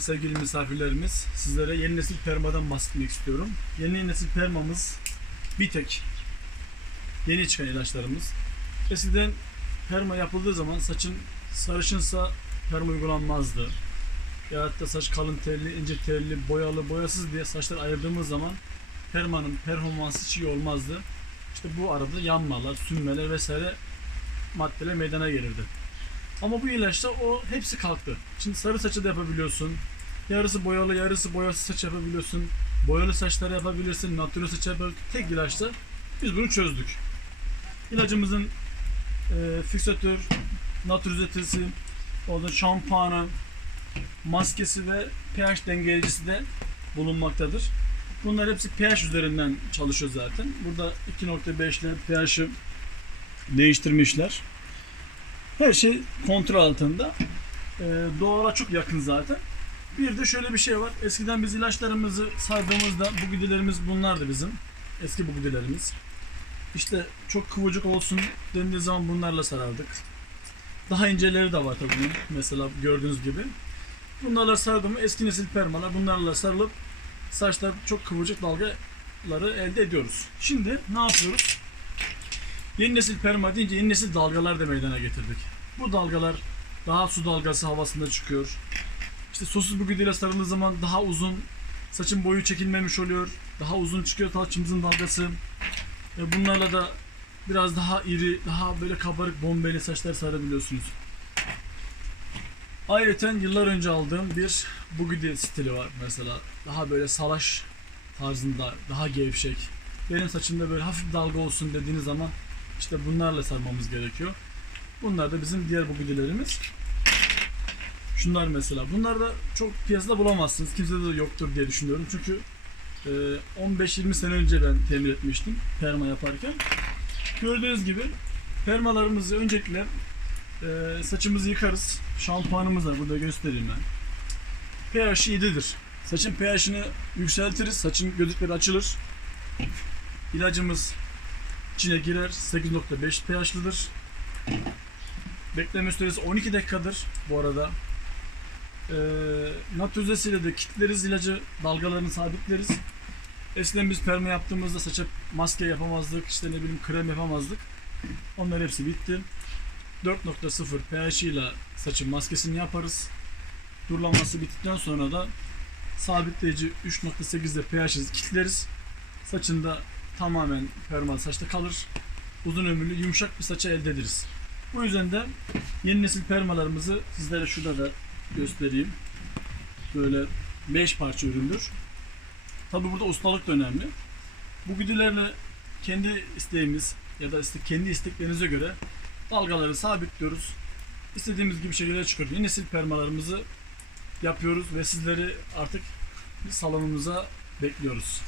Sevgili misafirlerimiz, sizlere yeni nesil permadan bahsetmek istiyorum. Yeni nesil permamız bir tek. Yeni çıkan ilaçlarımız. Eskiden perma yapıldığı zaman saçın sarışınsa perma uygulanmazdı. Ya da saç kalın telli, ince telli, boyalı, boyasız diye saçlar ayırdığımız zaman permanın performansı hiç iyi olmazdı. İşte bu arada yanmalar, sünmeler vesaire maddeler meydana gelirdi. Ama bu ilaçta o hepsi kalktı. Şimdi sarı saçı da yapabiliyorsun. Yarısı boyalı, yarısı boyasız saç yapabiliyorsun. Boyalı saçlar yapabilirsin, natürel saç yapabilirsin. Tek ilaçta biz bunu çözdük. İlacımızın e, fiksatör, natürüzetesi, orada şampuanı, maskesi ve pH dengeleyicisi de bulunmaktadır. Bunlar hepsi pH üzerinden çalışıyor zaten. Burada 2.5 ile pH'ı değiştirmişler. Her şey kontrol altında. Ee, doğala çok yakın zaten. Bir de şöyle bir şey var. Eskiden biz ilaçlarımızı sardığımızda bu güdülerimiz bunlardı bizim. Eski bu güdülerimiz. İşte çok kıvırcık olsun dendiği zaman bunlarla sarardık. Daha inceleri de var tabii. Mesela gördüğünüz gibi. Bunlarla sardım. Eski nesil permalar bunlarla sarılıp saçlar çok kıvırcık dalgaları elde ediyoruz. Şimdi ne yapıyoruz? Yeni nesil perma deyince yeni nesil dalgalar da meydana getirdik. Bu dalgalar daha su dalgası havasında çıkıyor. İşte sosuz bir güdüyle sarıldığı zaman daha uzun, saçın boyu çekilmemiş oluyor. Daha uzun çıkıyor saçımızın dalgası. E bunlarla da biraz daha iri, daha böyle kabarık bombeli saçlar sarabiliyorsunuz. Ayrıca yıllar önce aldığım bir bugüdi stili var mesela. Daha böyle salaş tarzında, daha gevşek. Benim saçımda böyle hafif dalga olsun dediğiniz zaman işte bunlarla sarmamız gerekiyor. Bunlar da bizim diğer bugüdilerimiz. Şunlar mesela. Bunlar da çok piyasada bulamazsınız. Kimsede de yoktur diye düşünüyorum. Çünkü e, 15-20 sene önce ben temin etmiştim perma yaparken. Gördüğünüz gibi permalarımızı öncelikle e, saçımızı yıkarız. Şampuanımız var. Burada göstereyim ben. pH 7'dir. Saçın pH'ini yükseltiriz. Saçın gözlükleri açılır. İlacımız içine girer. 8.5 pH'lıdır. Bekleme süresi 12 dakikadır bu arada. Ee, Natüzesiyle de kitleriz ilacı, dalgalarını sabitleriz. Eskiden biz perma yaptığımızda saça maske yapamazdık, işte ne bileyim krem yapamazdık. Onlar hepsi bitti. 4.0 pH ile saçın maskesini yaparız. Durulaması bittikten sonra da sabitleyici 3.8'de pH'i kitleriz. Saçında tamamen perma saçta kalır. Uzun ömürlü yumuşak bir saça elde ederiz. Bu yüzden de yeni nesil permalarımızı sizlere şurada da göstereyim. Böyle 5 parça üründür. Tabi burada ustalık da önemli. Bu güdülerle kendi isteğimiz ya da işte kendi isteklerinize göre dalgaları sabitliyoruz. İstediğimiz gibi şekilde çıkıyor. Yeni nesil permalarımızı yapıyoruz ve sizleri artık salonumuza bekliyoruz.